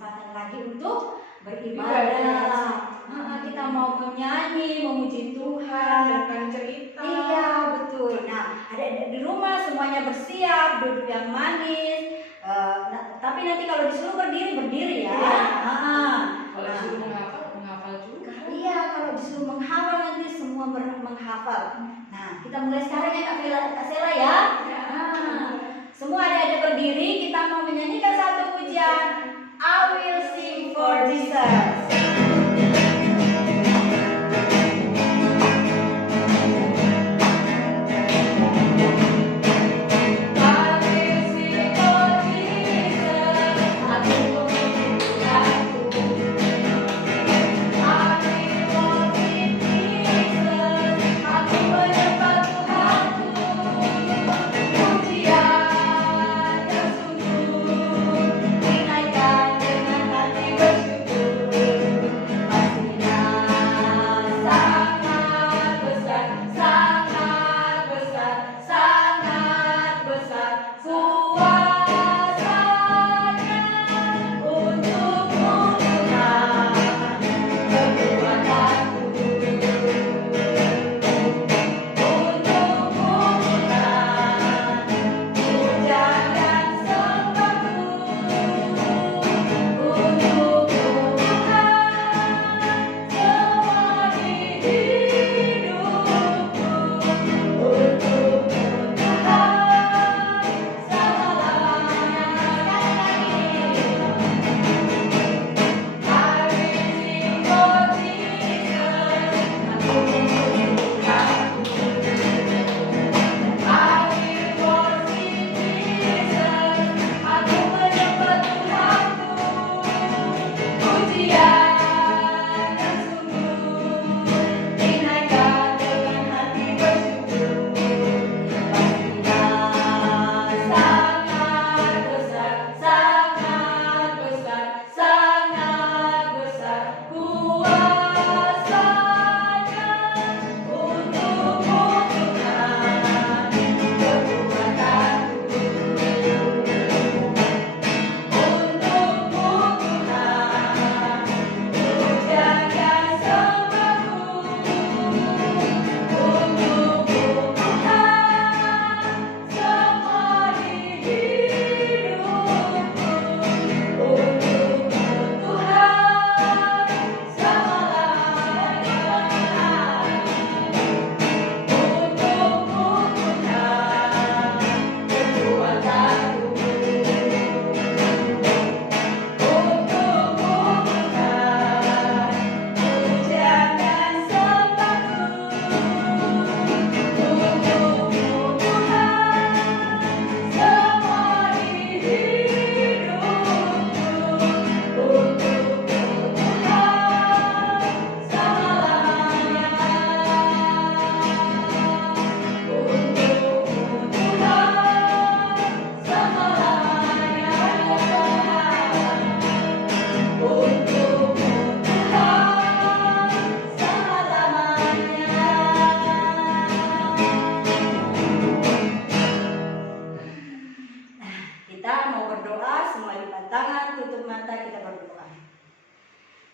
kesempatan lagi untuk beribadah. Kita mau menyanyi, memuji Tuhan, dan cerita. Iya betul. Nah, ada di rumah semuanya bersiap, duduk yang manis. Tapi nanti kalau disuruh berdiri ya. Kalau disuruh menghafal juga. Iya, kalau disuruh menghafal nanti semua menghafal. Nah, kita mulai sekarang ya Kak Sela ya. Semua adik-adik berdiri, kita mau menyanyikan satu pujian. I will sing for Jesus.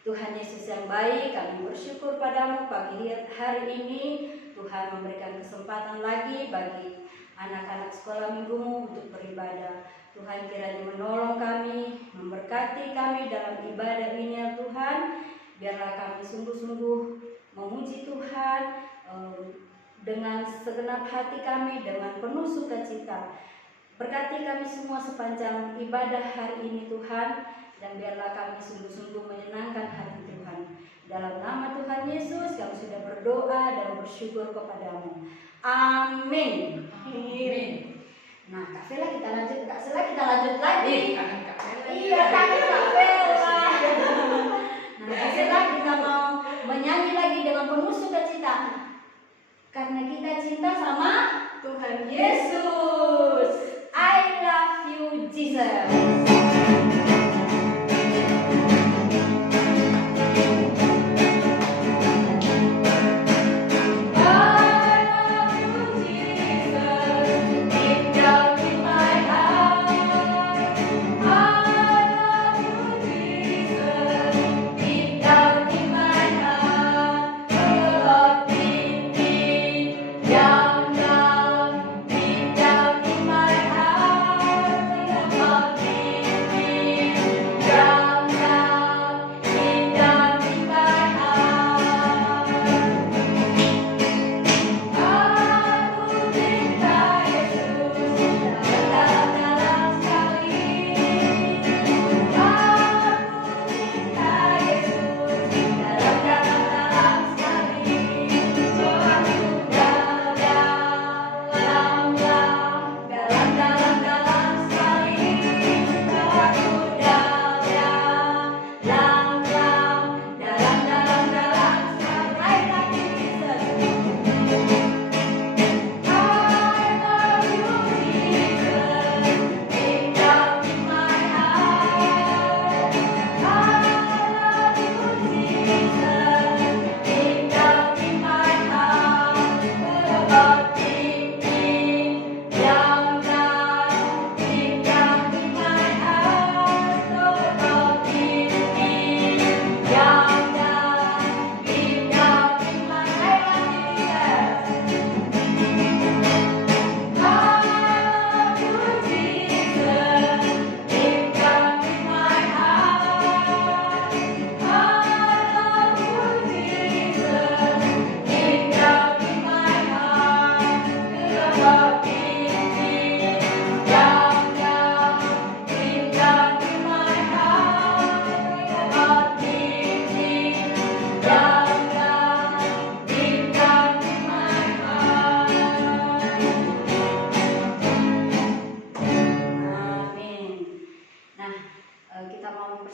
Tuhan Yesus yang baik, kami bersyukur padamu pagi hari ini. Tuhan memberikan kesempatan lagi bagi anak-anak sekolah minggumu untuk beribadah. Tuhan kiranya menolong kami, memberkati kami dalam ibadah ini ya Tuhan. Biarlah kami sungguh-sungguh memuji Tuhan dengan segenap hati kami, dengan penuh sukacita. Berkati kami semua sepanjang ibadah hari ini Tuhan. Dan biarlah kami sungguh-sungguh menyenangkan hati Tuhan. Dalam nama Tuhan Yesus kami sudah berdoa dan bersyukur kepadamu. Amin. Amin. Nah, Kak Vela kita lanjut lagi. Iya, Kak Vela. Nah, Kak Vela kita mau menyanyi lagi dengan penuh sukacita. Karena kita cinta sama Tuhan Yesus. I love you Jesus.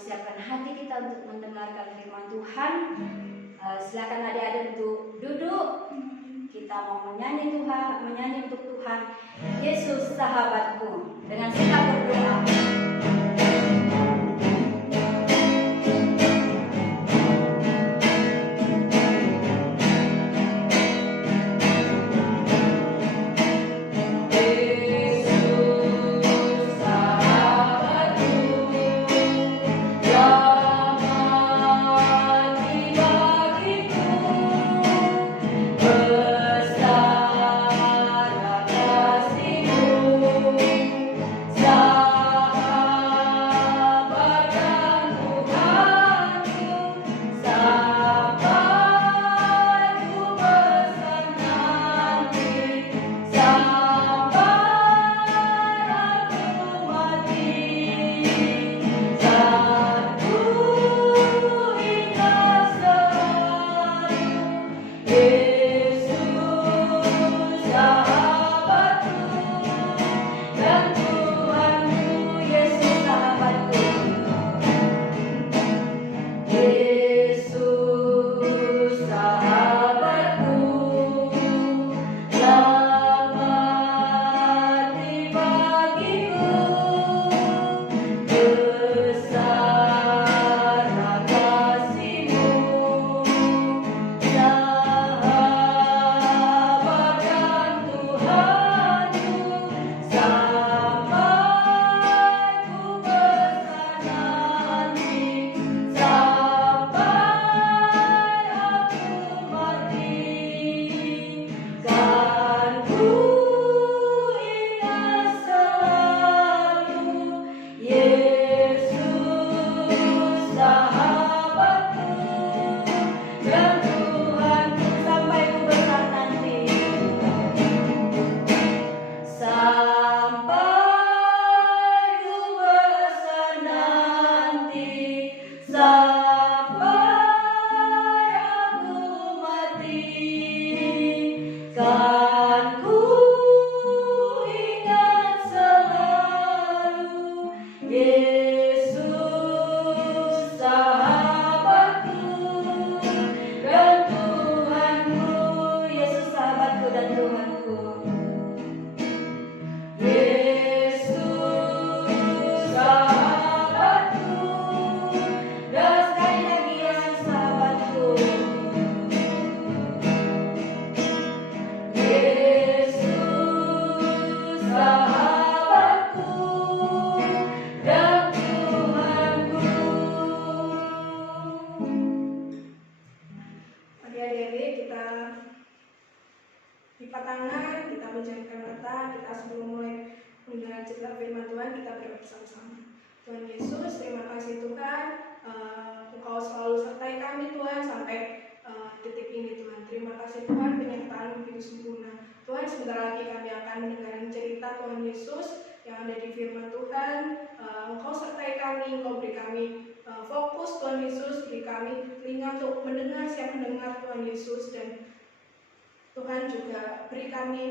mempersiapkan hati kita untuk mendengarkan firman Tuhan. Silakan adik-adik untuk duduk. Kita mau menyanyi untuk Tuhan. Yesus sahabatku, dengan sikap berdoa. Tuhan Yesus, terima kasih Tuhan, Engkau selalu sertai kami Tuhan sampai detik ini Tuhan. Terima kasih Tuhan, penyertaan begitu sempurna. Tuhan, sebentar lagi kami akan mendengarkan cerita Tuhan Yesus yang ada di firman Tuhan. Engkau sertai kami, Engkau beri kami fokus Tuhan Yesus, beri kami telinga untuk mendengar, siap mendengar Tuhan Yesus, dan Tuhan juga beri kami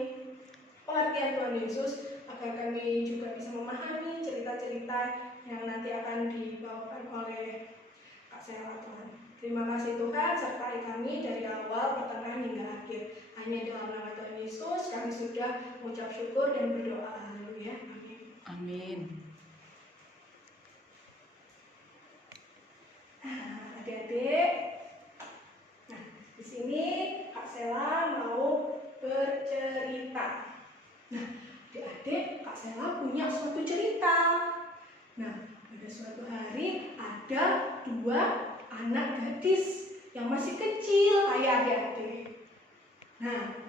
pengertian Tuhan Yesus agar kami juga bisa memahami cerita-cerita yang nanti akan dibawakan oleh Kak Sela Tuhan. Terima kasih Tuhan, sertai kami dari awal, pertengahan hingga akhir. Hanya dalam nama Tuhan Yesus kami sudah mengucap syukur dan berdoa. Haleluya. Amin. Amin. Adik-adik, nah di sini Kak Sela mau bercerita. Nah, adik-adik, Kak Sela punya suatu cerita. Nah, pada suatu hari ada dua anak gadis yang masih kecil kayak adik-adik. Nah,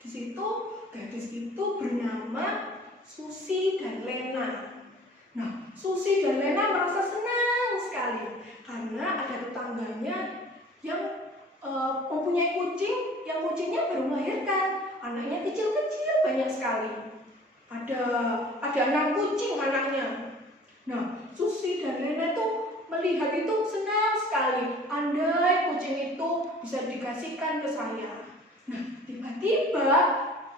di situ gadis itu bernama Susi dan Lena. Nah, Susi dan Lena merasa senang sekali karena ada tetangganya yang mempunyai kucing, yang kucingnya baru melahirkan. Anaknya kecil-kecil banyak sekali. Ada 6 kucing anaknya. Nah, Susi dan Lena tuh melihat itu senang sekali. Andai kucing itu bisa dikasihkan ke saya. Nah, tiba-tiba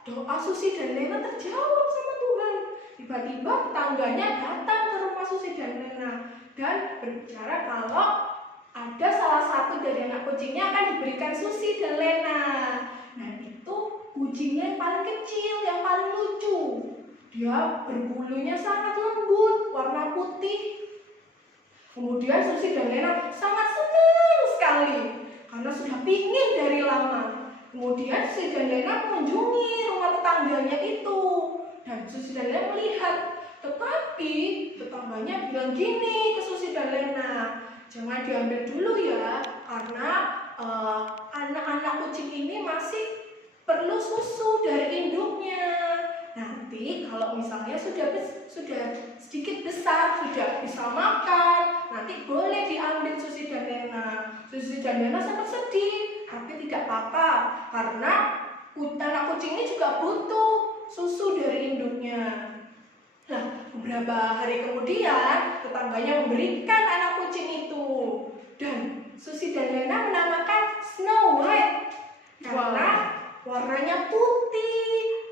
doa Susi dan Lena terjawab sama Tuhan. Tiba-tiba tetangganya datang ke rumah sama Susi dan Lena dan berbicara kalau ada salah satu dari anak kucingnya akan diberikan Susi dan Lena. Nah itu kucingnya yang paling kecil, yang paling lucu. Dia berbulunya sangat lembut, warna putih. Kemudian Susi dan Lena sangat senang sekali karena sudah pingin dari lama. Kemudian Susi dan Lena mengunjungi rumah tetangganya itu. Dan Susi dan Lena melihat, tetapi tetangganya bilang gini ke Susi dan Lena, jangan diambil dulu ya, karena anak-anak kucing ini masih perlu susu dari induknya. Nanti kalau misalnya sudah sedikit besar, sudah bisa makan, nanti boleh diambil Susi dan Lena. Susi dan Lena sangat sedih, tapi tidak apa-apa, karena anak kucing ini juga butuh susu dari induknya. Nah, beberapa hari kemudian tetangganya memberikan anak kucing itu, dan Susi dan Lena menamakan Snow White karena warnanya putih,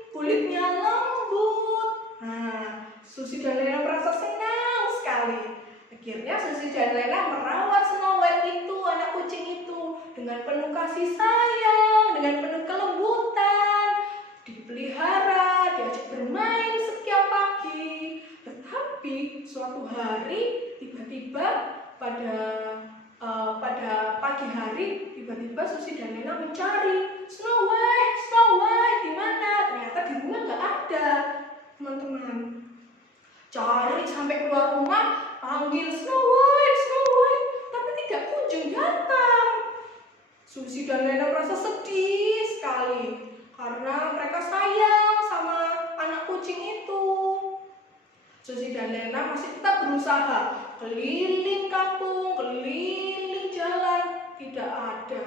kulitnya lembut. Nah, Susi dan Lena merasa senang sekali. Akhirnya Susi dan Lena merawat Snow White itu, anak kucing itu, dengan penuh kasih sayang, dengan penuh kelembutan, dipelihara, diajak bermain setiap pagi. Tetapi suatu hari tiba-tiba pada pagi hari tiba-tiba Susi dan Lena mencari Snow White di mana? Ternyata di rumah nggak ada, teman-teman. Cari sampai keluar rumah, panggil Snow White, tapi tidak kunjung datang. Susi dan Lena merasa sedih sekali karena mereka sayang sama anak kucing itu. Susi dan Lena masih tetap berusaha keliling kampung, keliling jalan, tidak ada.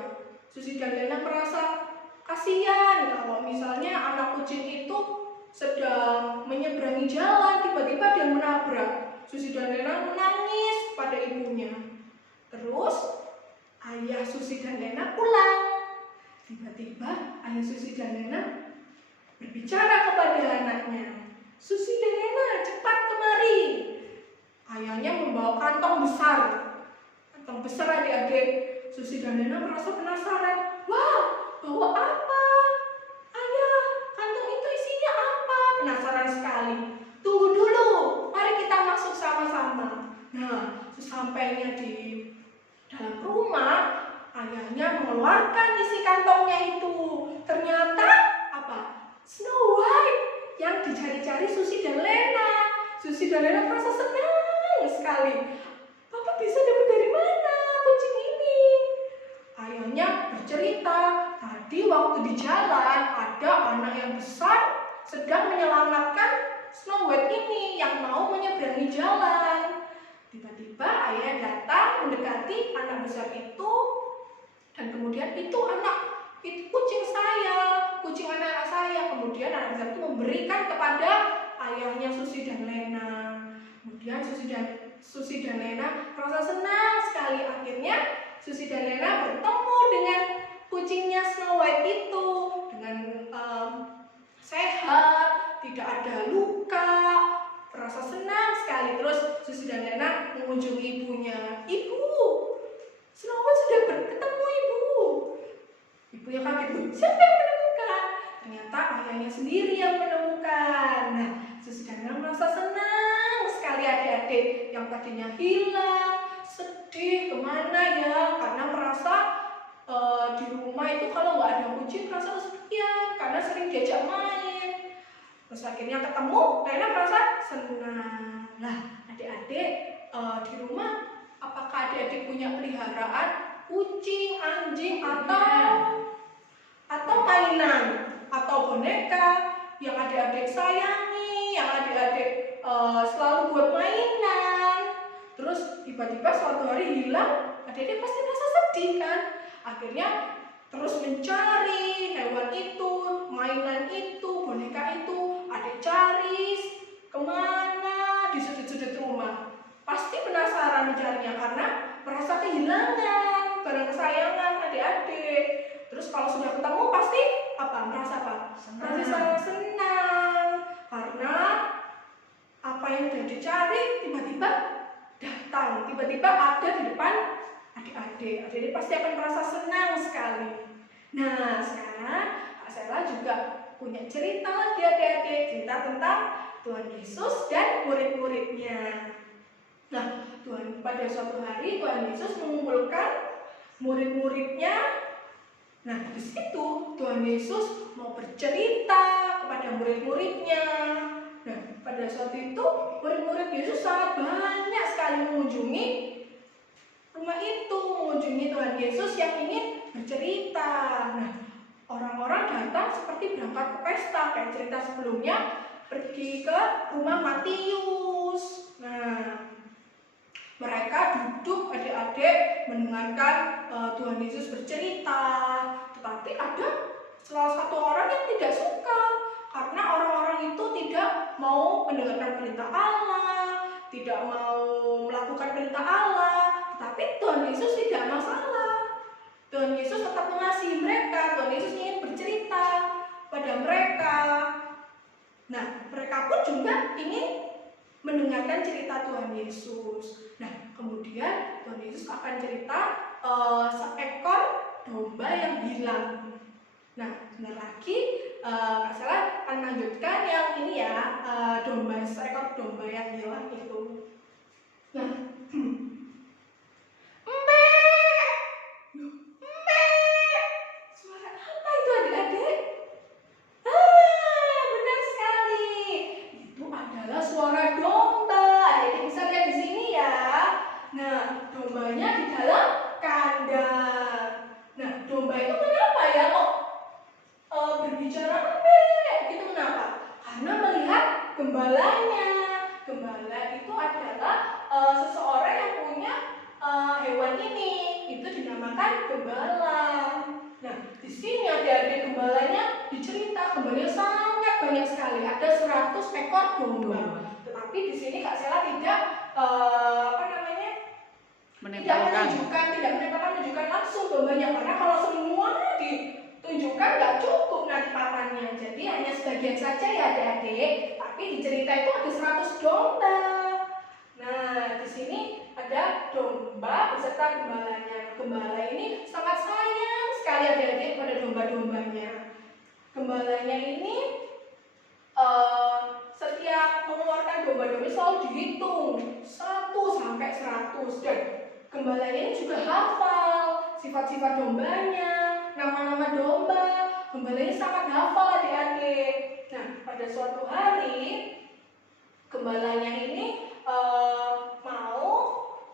Susi dan Lena merasa kasihan kalau misalnya anak kucing itu sedang menyeberangi jalan, tiba-tiba dia menabrak. Susi dan Lena menangis pada ibunya. Terus ayah Susi dan Lena pulang. Tiba-tiba ayah Susi dan Lena berbicara kepada anaknya, Susi dan Lena, cepat kemari. Ayahnya membawa kantong besar adik-adik. Susi dan Lena merasa penasaran. Wah, bawa apa? Ayah, kantong itu isinya apa? Penasaran sekali. Tunggu dulu, mari kita masuk sama-sama. Nah, sesampainya di dalam rumah, ayahnya mengeluarkan isi kantongnya itu. Ternyata apa? Snow White yang dicari-cari Susi dan Lena. Susi dan Lena merasa senang sekali. Papa bisa dapat dari mana kucing ini? Ayahnya bercerita, tadi waktu di jalan ada anak yang besar sedang menyelamatkan Snow White ini yang mau menyeberangi jalan. Tiba-tiba ayah datang mendekati anak besar itu, dan kemudian itu kucing anak saya. Kemudian anak besar itu memberikan kepada ayahnya Susi dan Lena. Kemudian Susi dan Lena merasa senang sekali. Akhirnya Susi dan Lena bertemu dengan kucingnya Snow White itu dengan sehat, tidak ada luka, merasa senang sekali. Terus Susi dan Lena mengunjungi ibunya. Ibu, Snow White sudah ketemu ibu. Ibunya kaget, siapa yang menemukan? Ternyata ayahnya sendiri yang menemukan. Nah, Susi dan Lena merasa senang sekali adik-adik yang tadinya hilang, sedih, kemana ya? Karena merasa di rumah itu kalau nggak ada kucing merasa kesepian karena sering diajak main. Terus akhirnya ketemu, Lena merasa senang. Nah, adik-adik di rumah, apakah adik-adik punya peliharaan kucing, anjing, atau mainan, atau boneka yang adik-adik sayangi, yang adik-adik selalu buat mainan? Terus tiba-tiba suatu hari hilang, adik-adik pasti merasa sedih kan? Akhirnya terus mencari hewan itu, mainan itu, boneka itu, adik cari kemana di sudut-sudut rumah. Pasti penasaran mencarinya karena merasa kehilangan barang kesayangan adik-adik. Terus kalau sudah ketemu pasti apa? Merasa apa? Pasti sangat senang karena apa yang sudah dicari tiba-tiba datang, tiba-tiba ada di depan adik-adik. Adik-adik pasti akan merasa senang sekali. Nah, sekarang Kak Sela juga punya cerita lagi adik-adik, cerita tentang Tuhan Yesus dan murid-muridnya. Nah, pada suatu hari Tuhan Yesus mengumpulkan murid-muridnya. Nah, di situ Tuhan Yesus mau bercerita kepada murid-muridnya. Nah, pada saat itu murid-murid Yesus sangat banyak sekali mengunjungi rumah itu, mengunjungi Tuhan Yesus yang ingin bercerita. Nah, orang-orang datang seperti berangkat ke pesta, kayak cerita sebelumnya, pergi ke rumah Matius. Nah, mereka duduk adik-adik mendengarkan Tuhan Yesus bercerita. Tetapi ada salah satu orang yang tidak suka karena orang-orang itu tidak mau mendengarkan perintah Allah, tidak mau melakukan perintah Allah. Tetapi Tuhan Yesus tidak masalah. Tuhan Yesus tetap mengasihi mereka. Tuhan Yesus ingin bercerita pada mereka. Nah, mereka pun juga ingin mendengarkan cerita Tuhan Yesus. Nah, kemudian Tuhan Yesus akan cerita seekor domba yang hilang. Nah, benar lagi Kak Sela akan lanjutkan yang ini ya, seekor domba yang hilang itu. Nah, suara apa itu adik-adik? Benar sekali. Itu adalah suara domba. Adik-adik bisa lihat di sini ya. Nah, dombanya di dalam kandang. Nah, domba itu kenapa ya kok berbicara gitu, kenapa? Karena melihat gembalanya. Gembala itu adalah seseorang yang punya hewan ini. Itu dinamakan gembala. Nah, di sini adik-adik gembalanya dicerita, gembalanya sangat banyak sekali, ada 100 ekor domba. Tetapi di sini Kak Sela tidak menunjukkan langsung dombanya, karena kalau semua ditunjukkan nggak cukup nanti papannya. Jadi hanya sebagian saja ya adik-adik. Tapi di cerita itu ada 100 domba. Nah, di sini ada domba beserta gembalanya. Gembala ini sangat sayang sekali adik-adik pada domba-dombanya. Gembalanya ini setiap mengeluarkan domba-domba selalu dihitung 1 sampai 100, dan gembalanya ini juga hafal sifat-sifat dombanya, nama-nama domba. Gembalanya sangat hafal adik-adik. Nah, pada suatu hari gembalanya ini mau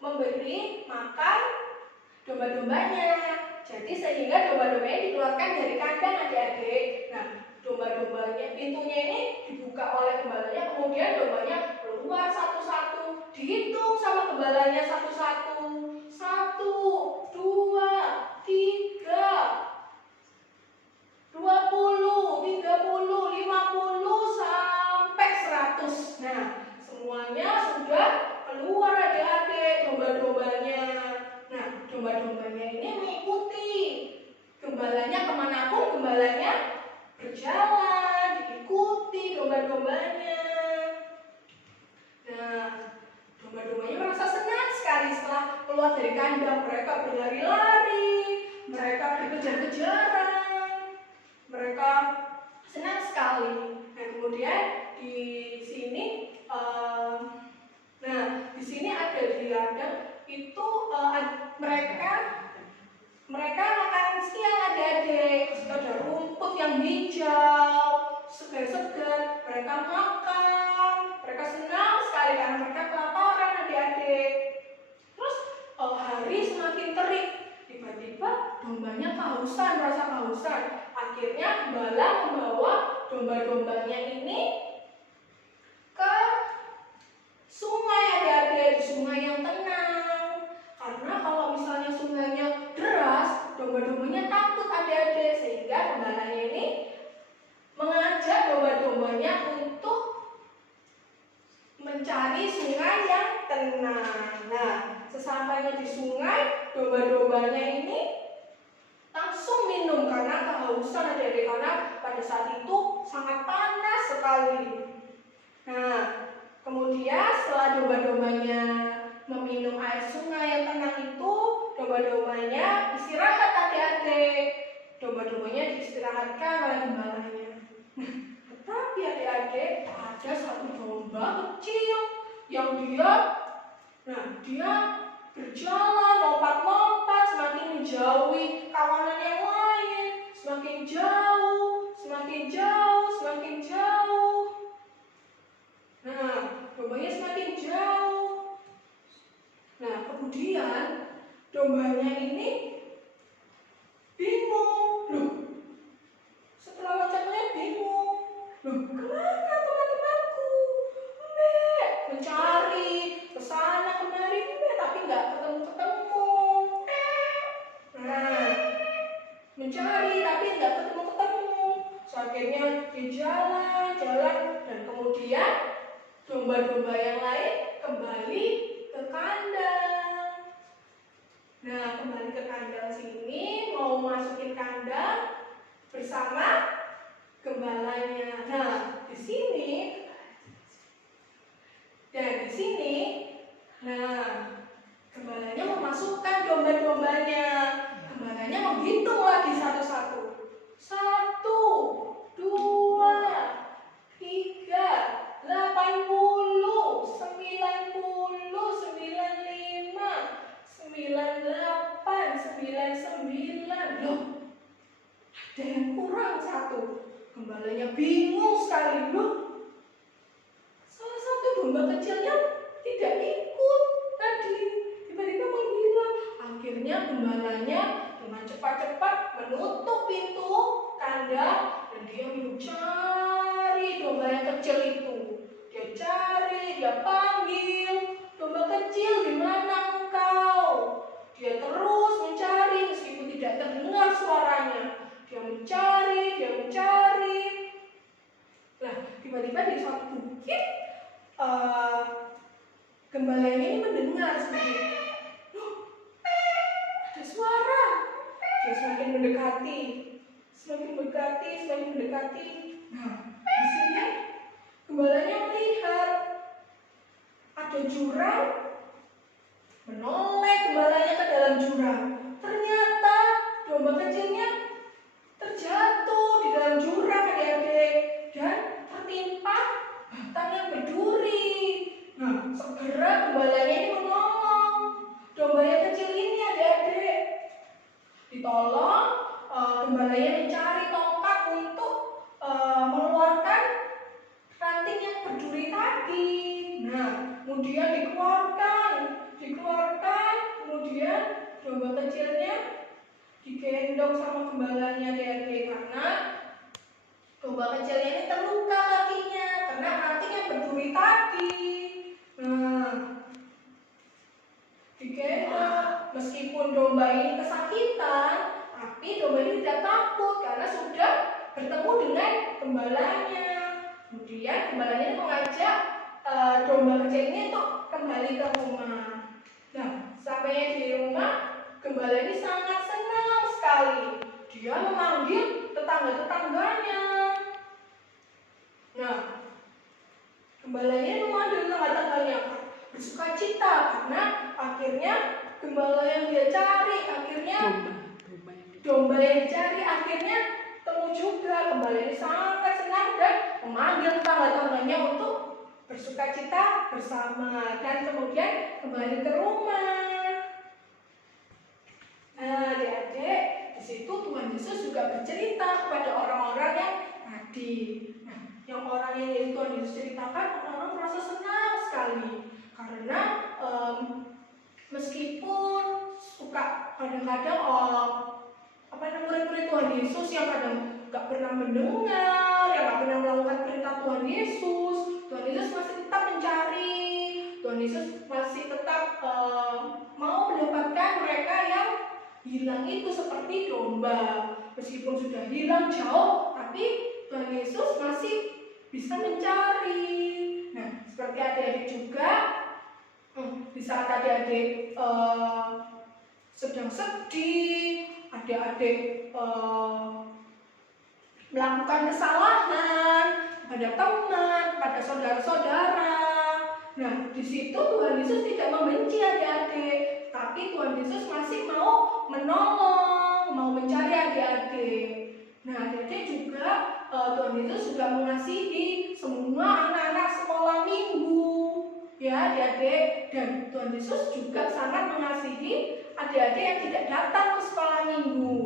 memberi makan domba-dombanya. Jadi sehingga domba-dombanya dikeluarkan dari kandang adik-adik. Nah, domba-dombanya, pintunya ini dibuka oleh gembalanya, kemudian dombanya keluar satu-satu, dihitung sama gembalanya satu-satu. 1, 2, 3, 20, 30, 50 sampai 100. Nah, semuanya sudah keluar adik-adik domba-dombanya. Nah, domba-dombanya ini mengikuti gembalanya kemanapun gembalanya berjalan, diikuti domba-dombanya. Nah, domba-dombanya merasa senang sekali setelah keluar dari kandang. Mereka berlari-lari, mereka berkejar-kejaran, mereka senang sekali. Nah, kemudian di sini, di sini ada di ladang itu mereka makan siang adik-adik. Ada rumput yang hijau, segar-segar. Mereka makan, mereka senang sekali karena mereka kelaparan adik-adik. Terus hari semakin terik, tiba-tiba dombanya kehausan, rasa kehausan. Akhirnya gembala membawa domba-dombanya ini ke sungai adik-adik, di sungai yang tenang. Karena kalau misalnya sungainya deras, domba-dombanya takut adik-adik, sehingga gembalanya ini mengajak domba-dombanya untuk mencari sungai yang tenang. Nah, sesampainya di sungai, domba-dombanya ini langsung minum karena kehausan adik-adik, karena pada saat itu sangat panas sekali. Nah, Kemudian setelah domba-dombanya meminum air sungai yang tenang itu, domba-dombanya istirahat adik-adik. Domba-dombanya diistirahatkan oleh gembalanya. Tetapi adik-adik, ada satu domba kecil yang dia berjalan lompat-lompat semakin menjauhi kawanan yang lain, semakin jauh, semakin jauh, semakin jauh. Nah, dombanya semakin jauh. Nah, kemudian dombanya ini bingung. Loh, setelah loncatnya bingung. Loh, kemana teman-temanku? Mbak, mencari kesana kemari, Mbak, tapi nggak ketemu-ketemu. Nah, mencari tapi nggak ketemu-ketemu. So, akhirnya dia jalan, dan kemudian domba-domba yang lain kembali ke kandang. Nah, kembali ke kandang sini mau masukin kandang bersama gembalanya. Nah, di sini gembalanya memasukkan domba-dombanya. Gembalanya menghitung lagi satu-satu. 1, 2, 3, 80, 90, 95, 98, 99. Loh, ada yang kurang satu. Gembalanya bingung sekali. Loh, salah satu domba kecilnya tidak ikut tadi, tiba-tiba menghilang. Akhirnya gembalanya dengan cepat-cepat menutup pintu kandang dan dia mencari domba yang kecil itu. Dia cari, dia panggil, domba kecil, di mana engkau? Dia terus mencari meskipun tidak terdengar suaranya. Dia mencari, dia mencari. Nah, tiba-tiba di suatu bukit, gembalanya ini mendengar sedikit. Loh, ada suara. Dia semakin mendekati, semakin mendekati, semakin mendekati. Nah, di sini gembalanya melihat ada jurang. Menoleh gembalanya ke dalam jurang. Ternyata domba kecilnya terjatuh di dalam jurang adik-adik dan tertimpa batang yang berduri. Nah, segera gembalanya ini menolong domba yang kecil ini adik-adik. Ditolong, gembalanya mencari tongkat untuk mengeluarkan ranting yang berduri tadi. Nah, kemudian dikeluarkan, kemudian domba kecilnya digendong sama gembalanya adik-adik karena domba kecilnya ini terluka kakinya karena ranting yang berduri tadi. Nah, digendong. Meskipun domba ini kesakitan, tapi domba ini tidak takut karena sudah bertemu dengan gembalanya. Kemudian gembalanya mengajak domba kecil ini untuk kembali ke rumah. Nah, sampainya di rumah, gembala ini sangat senang sekali. Dia memanggil tetangga-tetangganya. Nah, gembalanya memanggil tetangga-tetangganya bersuka cita karena akhirnya gembala yang dia cari domba yang dicari akhirnya temu juga. Gembala ini sangat senang dan memanggil tetangga-tetangganya untuk bersuka cita bersama dan kemudian kembali ke rumah. Nah, adik-adik, di situ Tuhan Yesus juga bercerita kepada orang-orang yang tadi. Nah, yang orang yang Tuhan Yesus ceritakan, orang-orang merasa senang sekali karena meskipun suka kadang-kadang murid-murid Tuhan Yesus yang kadang gak pernah mendengar, yang gak pernah melakukan perintah Tuhan Yesus masih tetap mencari. Tuhan Yesus masih tetap mau mendapatkan mereka yang hilang itu seperti domba. Meskipun sudah hilang jauh, tapi Tuhan Yesus masih bisa mencari. Nah, seperti adik-adik juga, di saat adik-adik sedang sedih, adik-adik melakukan kesalahan pada teman, pada saudara-saudara, Nah, di situ Tuhan Yesus tidak membenci adik-adik, tapi Tuhan Yesus masih mau menolong, mau mencari adik-adik. Nah, adik-adik juga Tuhan Yesus juga mengasihi semua anak-anak sekolah minggu, ya adik-adik. Dan Tuhan Yesus juga sangat mengasihi adik-adik yang tidak datang ke sekolah minggu.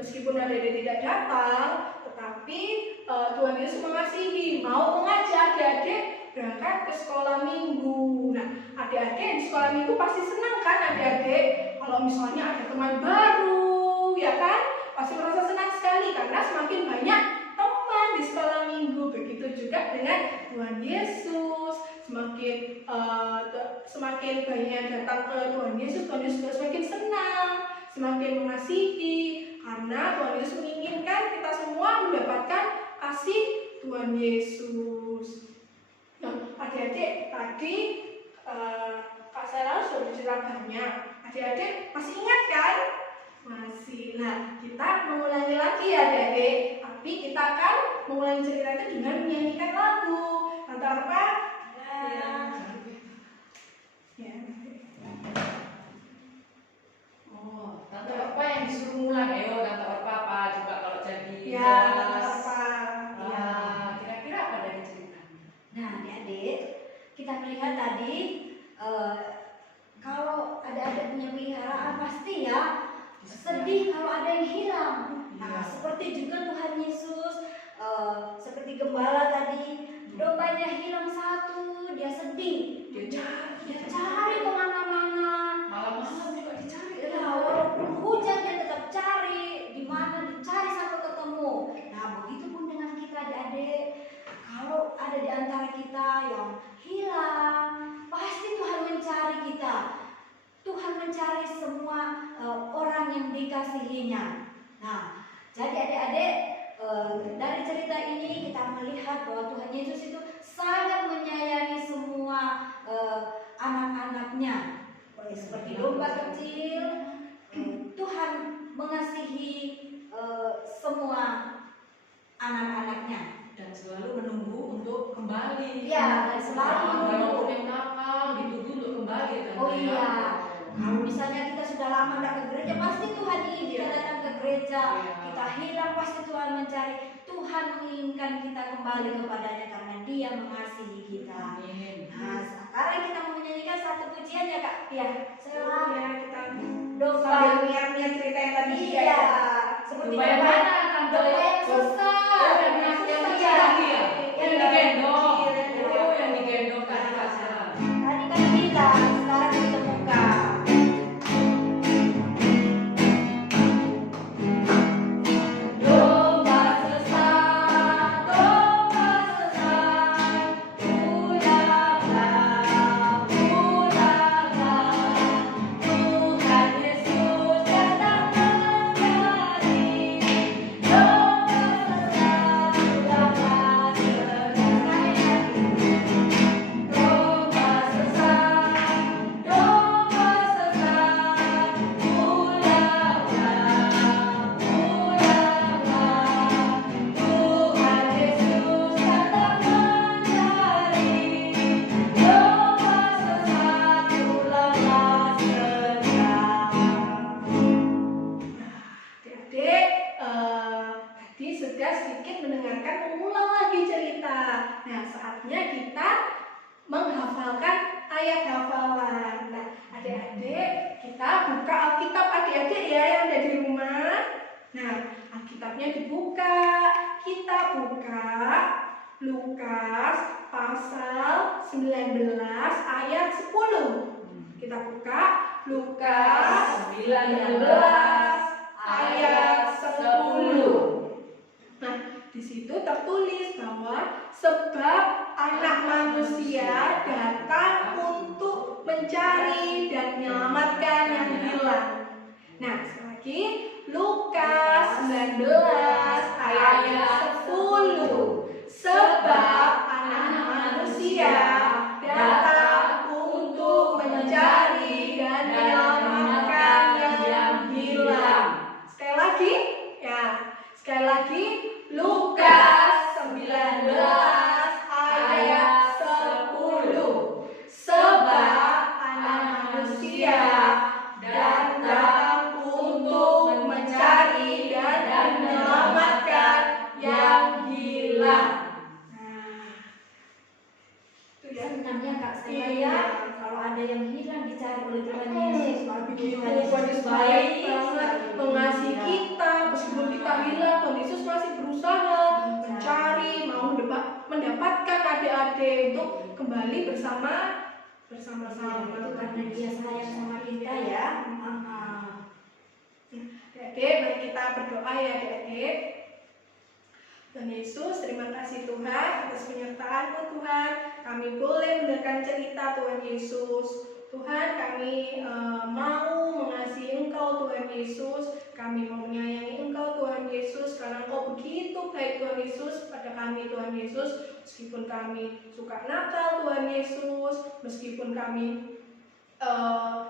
Meskipun adik-adik tidak datang, tetapi Tuhan Yesus mengasihi, mau mengajak adik-adik berangkat ke sekolah minggu. Nah, adik-adik di sekolah minggu pasti senang kan adik-adik? Kalau misalnya ada teman baru, ya kan? Pasti merasa senang sekali karena semakin banyak teman di sekolah minggu. Begitu juga dengan Tuhan Yesus. Semakin banyak datang ke Tuhan Yesus juga semakin senang, semakin mengasihi. Karena Tuhan Yesus menginginkan kita semua mendapatkan kasih Tuhan Yesus. Nah, adik-adik tadi Kak Sarah sudah bercerita banyak. Adik-adik masih ingat kan? Masih. Nah, kita mengulangi lagi ya adik-adik. Tapi kita akan mengulangi cerita itu dengan menyanyikan lagu. Tante Arpa? Ya. Oh, Tante Orpa yang disuruh ngulang. Ayo Tante Orpa apa juga kalau jadi Ya, Tante Arpa. Kira-kira apa dari ceritanya? Nah, adik-adik, kita melihat tadi kalau adik-adik punya peliharaan pasti ya sedih kalau ada yang hilang. Nah, seperti juga Tuhan Yesus, seperti gembala tadi, dombanya hilang satu, dia sedih, dia cari kemana-mana, Malam-malam juga dicari. ya walaupun hujan dia tetap cari, di mana dicari sampai ketemu. Nah, begitupun dengan kita adik-adik. Kalau ada di antara kita yang hilang, pasti Tuhan mencari kita. Tuhan mencari semua orang yang dikasihinya. Nah, jadi adik-adik, dari cerita ini kita melihat bahwa Tuhan Yesus itu sangat menyayangi semua anak-anaknya. Seperti domba kecil, Tuhan mengasihi semua anak-anaknya. Dan selalu menunggu untuk kembali. Ya, dan selalu menunggu. Walaupun yang nakal ditunggu untuk kembali. Oh iya, kalau misalnya kita sudah lama tidak ke gereja, pasti Tuhan ingin kita datang ke gereja. Kita hilang, pasti Tuhan mencari. Tuhan menginginkan kita kembali kepadanya karena Dia mengasihi kita. Nah, sekarang kita mau menyanyikan satu pujian ya Kak. Ya, Ya, kita domba. sambil lihat cerita yang tadi juga Iya, ya. seperti Domba yang mana, Tante? domba yang sesat. Yang kecil lagi ya? Yang digendong. Oh, yang digendong kan Kak Sarah. Tadi kan kita, sekarang ditemukan. Domba sesat, pulanglah, Tuhan Yesus datang kembali. Domba sesat, pulanglah, Adik-adik, tadi sudah sedikit mendengarkan mengulang lagi cerita. Nah, saatnya kita menghafalkan ayat hafalan. Nah, adik-adik, kita buka Alkitab adik-adik ya yang ada di rumah. Nah, Alkitabnya dibuka. Kita buka Lukas pasal 19 ayat 10. Kita buka Lukas 19 ayat 10. Nah, di situ tertulis bahwa sebab Anak Manusia datang untuk mencari dan menyelamatkan yang hilang. Nah, sekali lagi Lukas 19 ayat 10. Sebab Anak Manusia datang untuk mencari dan menyelamatkan yang hilang. Sekali lagi, ya. Sekali lagi, Lukas 19 ayat 10. baik banget mengasihi kita meskipun kita hilang. Tuhan Yesus masih berusaha mencari, mau mendapatkan adik-adik untuk kembali bersama-sama. Itu karena Dia sayang sama kita ya. Adik, mari kita berdoa ya adik-adik. Tuhan Yesus, terima kasih Tuhan atas penyertaan-Mu Tuhan. Kami boleh mendengarkan cerita Tuhan Yesus. Tuhan, kami mau mengasihi Engkau Tuhan Yesus. Kami mau menyayangi Engkau Tuhan Yesus, karena Engkau begitu baik Tuhan Yesus pada kami Tuhan Yesus. Meskipun kami suka nakal Tuhan Yesus, meskipun kami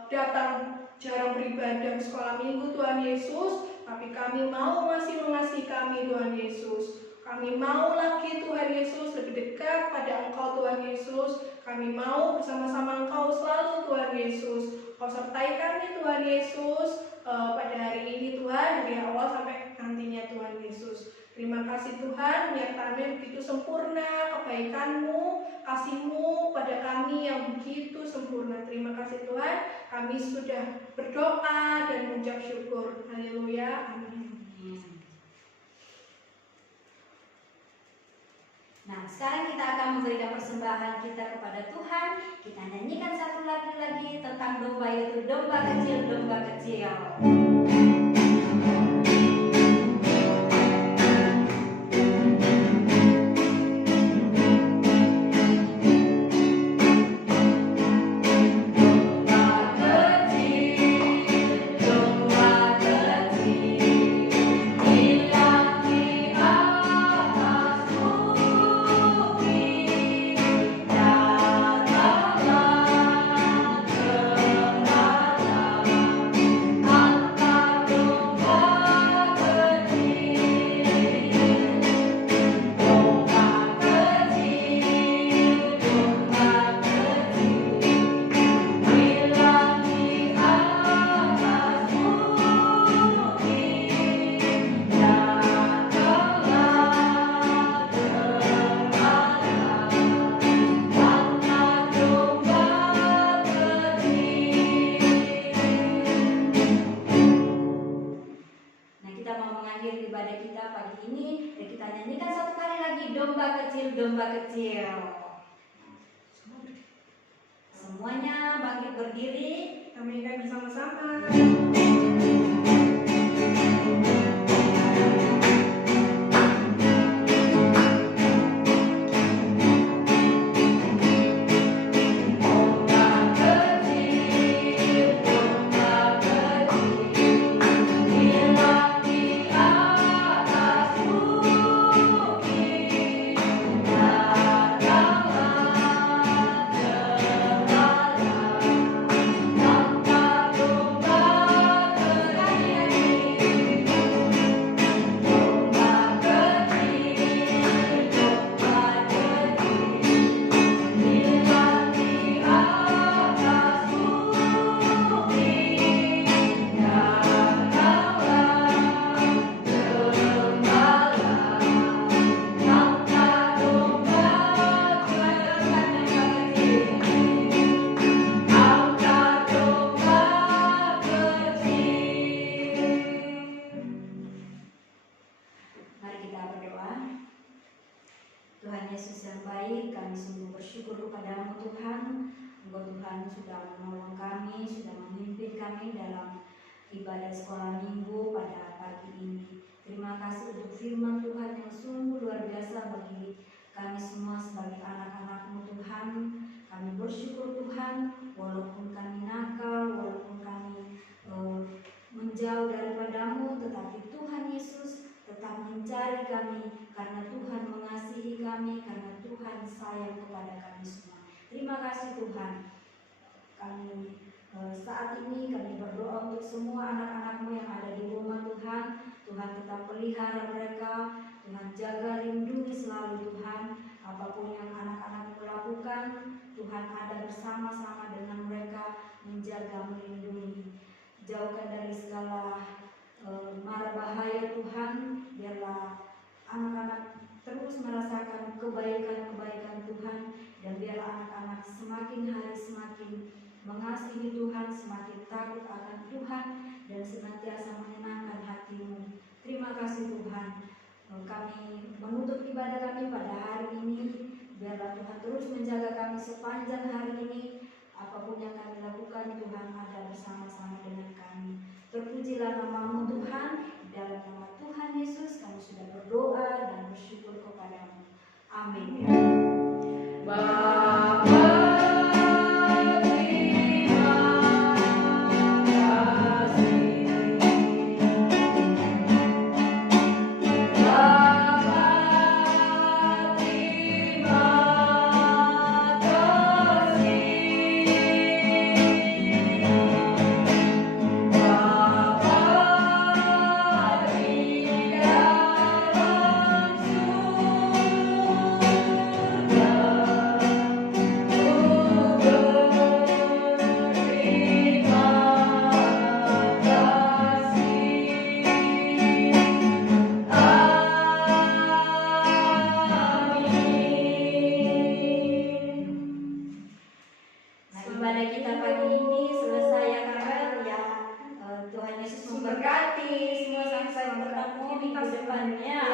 datang jarang beribadah sekolah minggu Tuhan Yesus, tapi kami mau masih mengasihi kami Tuhan Yesus. Kami mau lagi Tuhan Yesus lebih dekat pada Engkau Tuhan Yesus. Kami mau bersama-sama Engkau selalu Tuhan Yesus. Kau sertai kami Tuhan Yesus pada hari ini Tuhan, dari awal sampai nantinya Tuhan Yesus. Terima kasih Tuhan, penyertaan-Mu begitu sempurna, kebaikan-Mu, kasih-Mu pada kami yang begitu sempurna. Terima kasih Tuhan, kami sudah berdoa dan mengucap syukur. Haleluya, amin. Nah, sekarang kita akan memberikan persembahan kita kepada Tuhan. Kita nyanyikan satu lagu lagi tentang domba, yaitu domba kecil, domba kecil. Domba kecil. Semuanya bangkit berdiri. Kami akan bersama-sama. Ibadah sekolah minggu pada pagi ini. Terima kasih untuk firman Tuhan yang sungguh luar biasa bagi kami semua sebagai anak-anak-Mu Tuhan. Kami bersyukur Tuhan, walaupun kami nakal, walaupun kami menjauh daripada-Mu, tetapi Tuhan Yesus tetap mencari kami karena Tuhan mengasihi kami, karena Tuhan sayang kepada kami semua. Terima kasih Tuhan. Kami saat ini kami berdoa untuk semua anak-anak-Mu yang ada di rumah Tuhan. Tuhan tetap pelihara mereka, Tuhan jaga lindungi selalu Tuhan. Apapun yang anak-anak-Mu lakukan, Tuhan ada bersama-sama dengan mereka, menjaga, melindungi. Jauhkan dari segala mara bahaya Tuhan. Biarlah anak-anak terus merasakan kebaikan-kebaikan Tuhan, dan biarlah anak-anak semakin hari semakin mengasihi Tuhan, semakin takut akan Tuhan, dan senantiasa menyenangkan hati-Mu. Terima kasih Tuhan. Kami menutup ibadah kami pada hari ini. Biarlah Tuhan terus menjaga kami sepanjang hari ini. Apapun yang kami lakukan, Tuhan ada bersama-sama dengan kami. Terpujilah nama-Mu Tuhan. Dalam nama Tuhan Yesus kami sudah berdoa dan bersyukur kepada-Mu. Amin. Bapa, terima kasih. Bapa, terima kasih. Bapa di dalam Nah, ibadah kita pagi ini selesai ya kakak ya. Tuhan Yesus memberkati semua sampai bertemu minggu depannya.